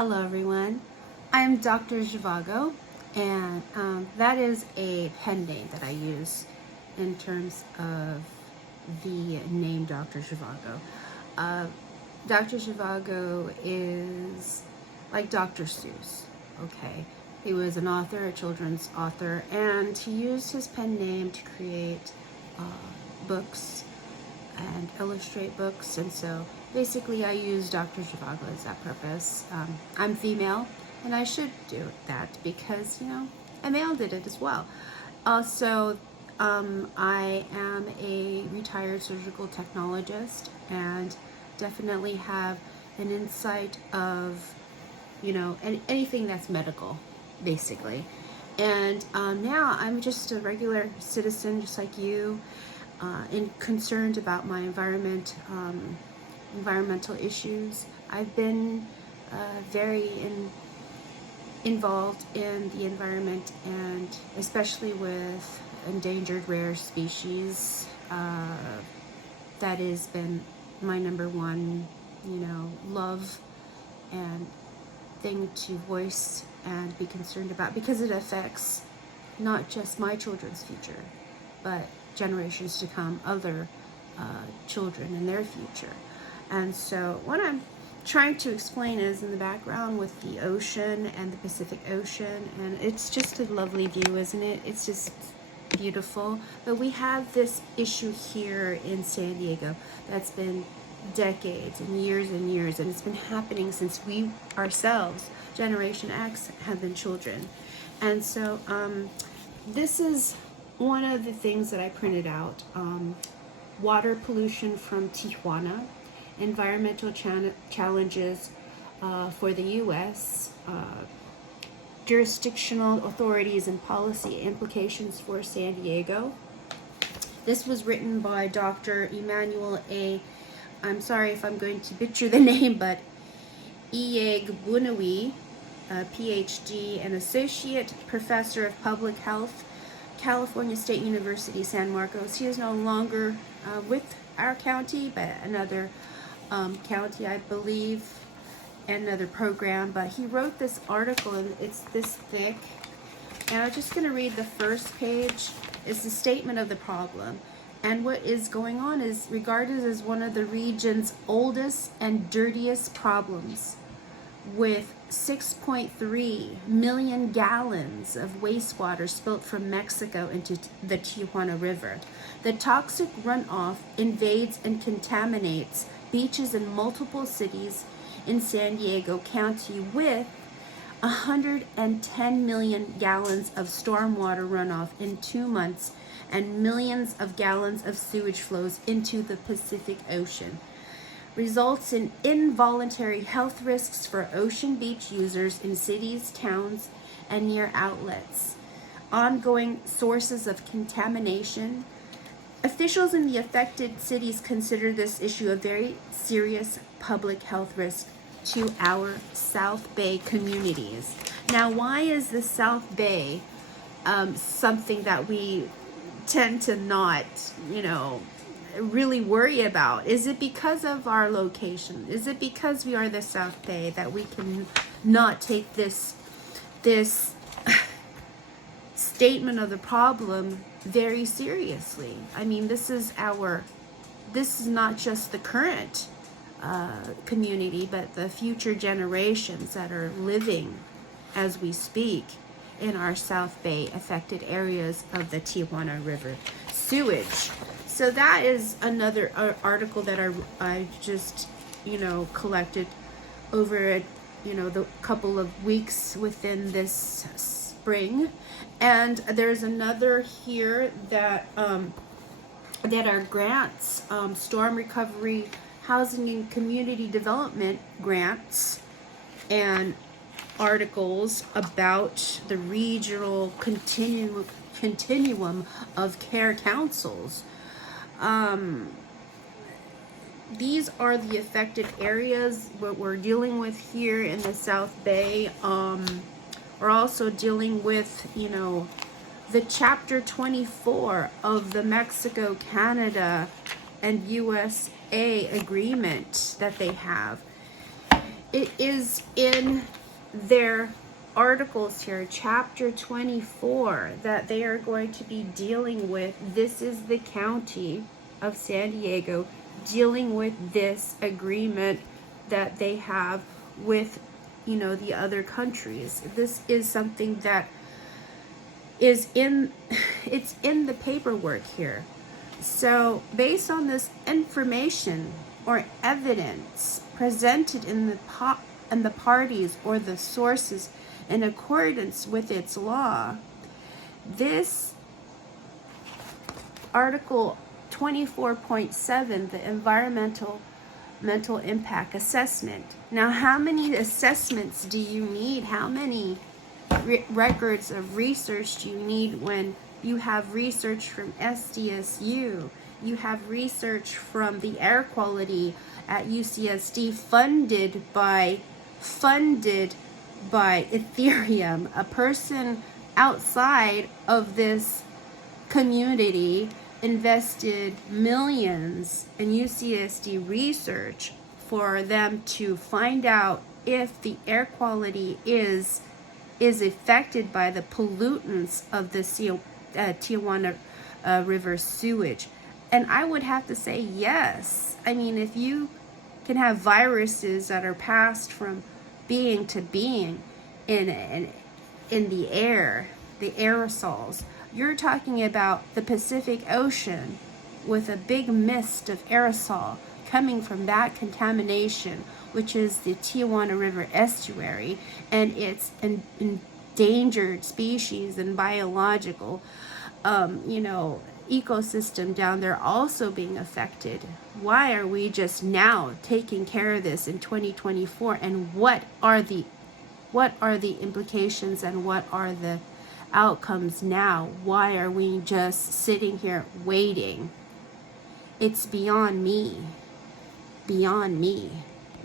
Hello everyone, I'm Dr. Zhivago, and that is a pen name that I use in terms of the name Dr. Zhivago. Dr. Zhivago is like Dr. Seuss, okay? He was an author, a children's author, and he used his pen name to create books and illustrate books, and so basically I use Dr. Zhivago as that purpose. I'm female, and I should do that because, a male did it as well. Also, I am a retired surgical technologist and definitely have an insight of, anything that's medical, basically. And now I'm just a regular citizen, just like you, and concerned about my environmental issues. I've been very involved in the environment, and especially with endangered rare species. That has been my number one, love and thing to voice and be concerned about, because it affects not just my children's future, but generations to come, other children and their future. And so what I'm trying to explain is in the background with the ocean and the Pacific Ocean, and it's just a lovely view, isn't it? It's just beautiful. But we have this issue here in San Diego that's been decades and years, and it's been happening since we ourselves, Generation X, have been children. And so this is one of the things that I printed out. Water pollution from Tijuana, environmental challenges for the U.S., jurisdictional authorities and policy implications for San Diego. This was written by Dr. Emmanuel A. I'm sorry if I'm going to butcher the name, but Iyegbunwe, PhD and Associate Professor of Public Health, California State University, San Marcos. He is no longer with our county, but another county, I believe, and another program. But he wrote this article, and it's this thick. And I'm just going to read the first page. It's the statement of the problem. And what is going on is regarded as one of the region's oldest and dirtiest problems, with 6.3 million gallons of wastewater spilt from Mexico into the Tijuana River. The toxic runoff invades and contaminates beaches in multiple cities in San Diego County, with 110 million gallons of stormwater runoff in 2 months and millions of gallons of sewage flows into the Pacific Ocean. Results in involuntary health risks for ocean beach users in cities, towns, and near outlets. Ongoing sources of contamination. Officials in the affected cities consider this issue a very serious public health risk to our South Bay communities. Now, why is the South Bay something that we tend to not, really worry about? Is it because of our location? Is it because we are the South Bay that we can not take this statement of the problem very seriously? I mean, this is not just the current community, but the future generations that are living as we speak in our South Bay affected areas of the Tijuana River sewage. So that is another article that I just, collected over, the couple of weeks within this spring. And there's another here that are grants, storm recovery, housing and community development grants, and articles about the regional continuum of care councils. These are the affected areas. What we're dealing with here in the South Bay. We're also dealing with, the Chapter 24 of the Mexico, Canada, and USA agreement that they have. it is in their articles here, chapter 24, that they are going to be dealing with. This is the county of San Diego dealing with this agreement that they have with, you know, the other countries. This is something that is in, it's in the paperwork here. So based on this information or evidence presented in the parties or the sources in accordance with its law, this Article 24.7, the environmental mental impact assessment. Now, how many assessments do you need? How many records of research do you need when you have research from SDSU? You have research from the air quality at UCSD funded by Ethereum, a person outside of this community invested millions in UCSD research for them to find out if the air quality is affected by the pollutants of the Tijuana River sewage. And I would have to say yes. I mean, if you can have viruses that are passed from being to being in the air, the aerosols, you're talking about the Pacific Ocean with a big mist of aerosol coming from that contamination, which is the Tijuana River estuary, and its endangered species and biological, ecosystem down there also being affected. Why are we just now taking care of this in 2024? And what are the implications and what are the outcomes now? Why are we just sitting here waiting? It's beyond me. Beyond me.